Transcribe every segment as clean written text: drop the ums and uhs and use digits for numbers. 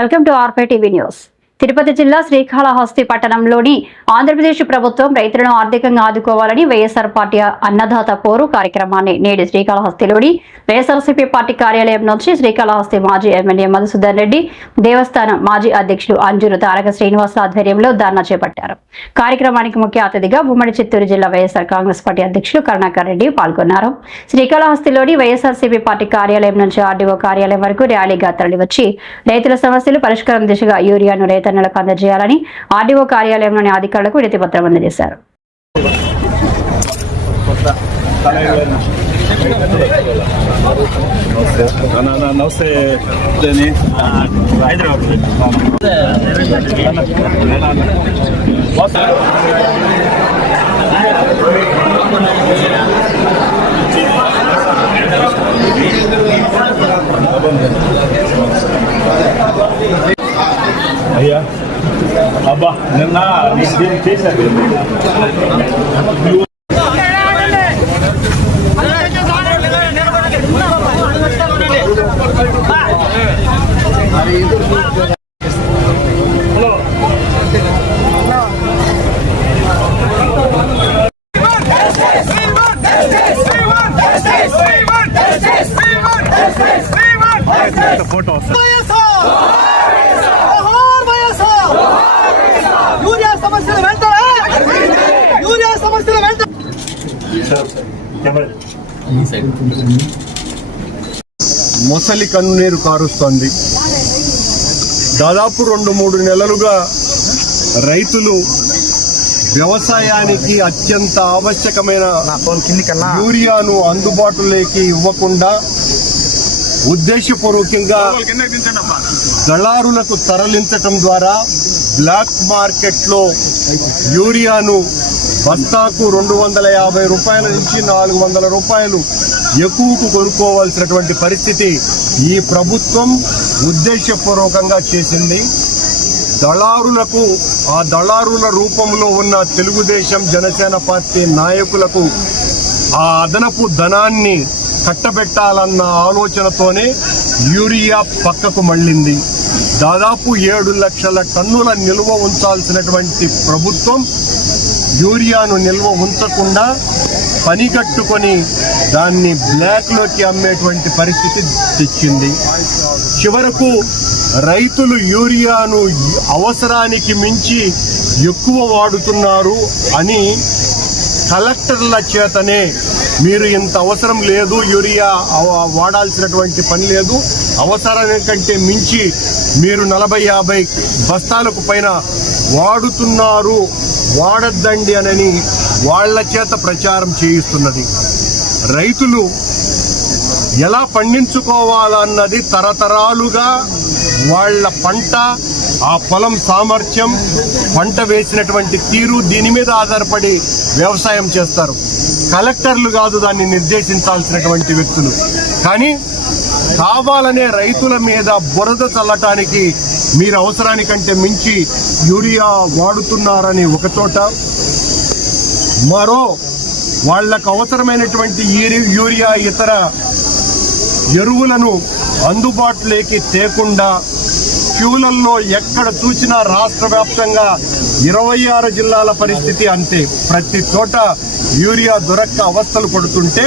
Welcome to ఆర్పై TV news. Tirupati జిల్లా శ్రీకాళహస్తి పట్టణంలోని ఆంధ్రప్రదేశ్ ప్రభుత్వం రైతులను ఆర్థికంగా ఆదుకోవాలని వైఎస్ఆర్ పార్టీ అన్నదాత పోరు కార్యక్రమాన్ని నేడు శ్రీకాళహస్తిలోని వైఎస్ఆర్సీపీ పార్టీ కార్యాలయం నుంచి శ్రీకాళహస్తి మాజీ ఎమ్మెల్యే మధుసూదన్ రెడ్డి, దేవస్థానం మాజీ అధ్యక్షులు అంజూరు తారక శ్రీనివాసుల ఆధ్వర్యంలో ధర్నా చేపట్టారు. కార్యక్రమానికి ముఖ్య అతిథిగా ఉమ్మడి చిత్తూరు జిల్లా వైఎస్ఆర్ కాంగ్రెస్ పార్టీ అధ్యక్షులు కరుణాకర్ రెడ్డి పాల్గొన్నారు. శ్రీకాళహస్తిలోని వైఎస్ఆర్సీపీ పార్టీ కార్యాలయం నుంచి ఆర్డీఓ కార్యాలయం వరకు ర్యాలీగా తరలివచ్చి రైతుల సమస్యలు పరిష్కారం దిశగా యూరియాను రైతన్నలకు అందజేయాలని ఆర్డీఓ కార్యాలయంలోని అధికారులకు వినతిపత్రం అందజేశారు. అయ్యా అబ్బా నిన్న చేశారు ఫోటో మొసలి కన్నీరు కారుస్తోంది. దాదాపు 2-3 నెలలుగా రైతులు వ్యవసాయానికి అత్యంత ఆవశ్యకమైన యూరియాను అందుబాటులోకి ఇవ్వకుండా ఉద్దేశపూర్వకంగా దళారులకు తరలించటం ద్వారా బ్లాక్ మార్కెట్లో యూరియాను బస్తాకు 250 రూపాయల నుంచి 400 రూపాయలు ఎక్కువకు కొనుక్కోవాల్సినటువంటి పరిస్థితి ఈ ప్రభుత్వం ఉద్దేశపూర్వకంగా చేసింది. దళారులకు ఆ దళారుల రూపంలో ఉన్న తెలుగుదేశం జనసేన పార్టీ నాయకులకు ఆ అదనపు ధనాన్ని కట్టబెట్టాలన్న ఆలోచనతోనే యూరియా పక్కకు మళ్ళింది. దాదాపు 7 లక్షల టన్నుల నిల్వ ఉంచాల్సినటువంటి ప్రభుత్వం యూరియాను నిల్వ ఉంచకుండా పనిగట్టుకొని దాన్ని బ్లాక్లోకి అమ్మేటువంటి పరిస్థితి తెచ్చింది. చివరకు రైతులు యూరియాను అవసరానికి మించి ఎక్కువ వాడుతున్నారు అని కలెక్టర్ల చేతనే మీరు ఇంత అవసరం లేదు, యూరియా వాడాల్సినటువంటి పని లేదు, అవసరానికంటే మించి మీరు 40-50 బస్తాలకు పైన వాడుతున్నారు, వాడద్దండి అని వాళ్ల చేత ప్రచారం చేయిస్తున్నది. రైతులు ఎలా పండించుకోవాలన్నది తరతరాలుగా వాళ్ల పంట, ఆ పొలం సామర్థ్యం, పంట వేసినటువంటి తీరు, దీని మీద ఆధారపడి వ్యవసాయం చేస్తారు. కలెక్టర్లు కాదు దాన్ని నిర్దేశించాల్సినటువంటి వ్యక్తులు. కానీ కావాలనే రైతుల మీద బురద చల్లటానికి మీరు అవసరానికంటే మించి యూరియా వాడుతున్నారని ఒకచోట, మరో వాళ్లకు అవసరమైనటువంటి యూరియా ఇతర ఎరువులను అందుబాటులోకి తేకుండా క్యూలల్లో ఎక్కడ చూసినా రాష్ట్ర వ్యాప్తంగా 26 జిల్లాల పరిస్థితి అంతే. ప్రతి చోట యూరియా దొరక్క అవస్థలు పడుతుంటే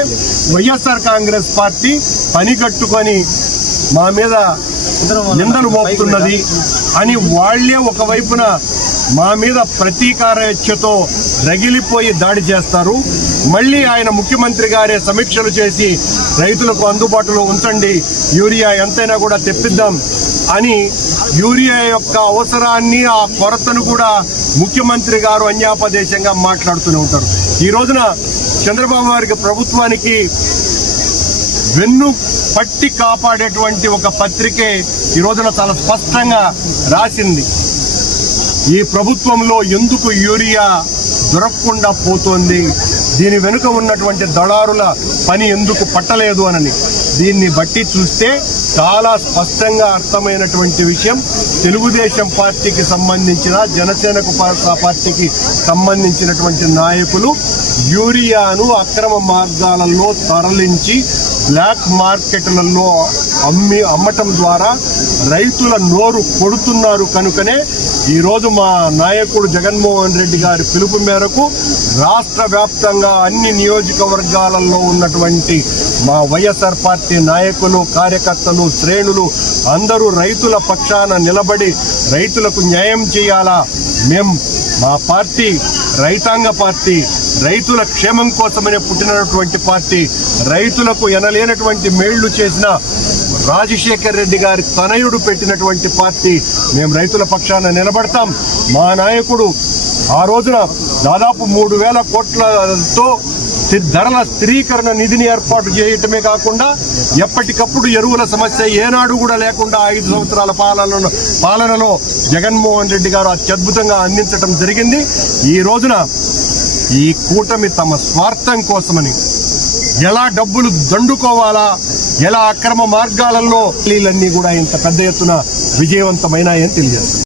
వైఎస్ఆర్ కాంగ్రెస్ పార్టీ పనిగట్టుకొని మా మీద నిందలు మోపుతున్నది అని వాళ్లే ఒకవైపున మా మీద ప్రతీకారేచ్ఛతో రగిలిపోయి దాడి చేస్తారు. మళ్ళీ ఆయన ముఖ్యమంత్రి గారే సమీక్షలు చేసి రైతులకు అందుబాటులో ఉంచండి, యూరియా ఎంతైనా కూడా తెప్పిద్దాం అని యూరియా యొక్క అవసరాన్ని, ఆ కొరతను కూడా ముఖ్యమంత్రి గారు అన్యాపదేశంగా మాట్లాడుతూనే ఉంటారు. ఈ రోజున చంద్రబాబు గారికి ప్రభుత్వానికి వెన్ను పట్టి కాపాడేటువంటి ఒక పత్రికే ఈ రోజున చాలా స్పష్టంగా రాసింది. ఈ ప్రభుత్వంలో ఎందుకు యూరియా దొరకకుండా పోతోంది, దీని వెనుక ఉన్నటువంటి దళారుల పని ఎందుకు పట్టలేదు అని. దీన్ని బట్టి చూస్తే చాలా స్పష్టంగా అర్థమైనటువంటి విషయం, తెలుగుదేశం పార్టీకి సంబంధించిన, జనసేనకు పార్టీకి సంబంధించినటువంటి నాయకులు యూరియాను అక్రమ మార్గాలలో తరలించి బ్లాక్ మార్కెట్లలో అమ్మటం ద్వారా రైతుల నోరు కొడుతున్నారు కనుకనే ఈరోజు మా నాయకుడు జగన్మోహన్ రెడ్డి గారి పిలుపు మేరకు రాష్ట్ర వ్యాప్తంగా అన్ని నియోజకవర్గాలలో ఉన్నటువంటి మా వైఎస్ఆర్ పార్టీ నాయకులు, కార్యకర్తలు, శ్రేణులు అందరూ రైతుల పక్షాన నిలబడి రైతులకు న్యాయం చేయాలా. మా పార్టీ రైతాంగ పార్టీ, రైతుల క్షేమం కోసమనే పుట్టినటువంటి పార్టీ, రైతులకు ఎనలేనటువంటి మేళ్లు చేసిన రాజశేఖర్ రెడ్డి గారి తనయుడు పెట్టినటువంటి పార్టీ. మేము రైతుల పక్షాన నిలబడతాం. మా నాయకుడు ఆ రోజున దాదాపు 3,000 కోట్లతో ధరల స్థిరీకరణ నిధిని ఏర్పాటు చేయటమే కాకుండా ఎప్పటికప్పుడు ఎరువుల సమస్య ఏనాడు కూడా లేకుండా 5 సంవత్సరాల పాలనలో జగన్మోహన్ రెడ్డి గారు అత్యద్భుతంగా అందించడం జరిగింది. ఈ రోజున ఈ కూటమి తమ స్వార్థం కోసమని ఎలా డబ్బులు దండుకోవాలా, ఎలా అక్రమ మార్గాలలో వీళ్ళన్నీ కూడా ఇంత పెద్ద ఎత్తున విజయవంతమైనాయని తెలియజేస్తారు.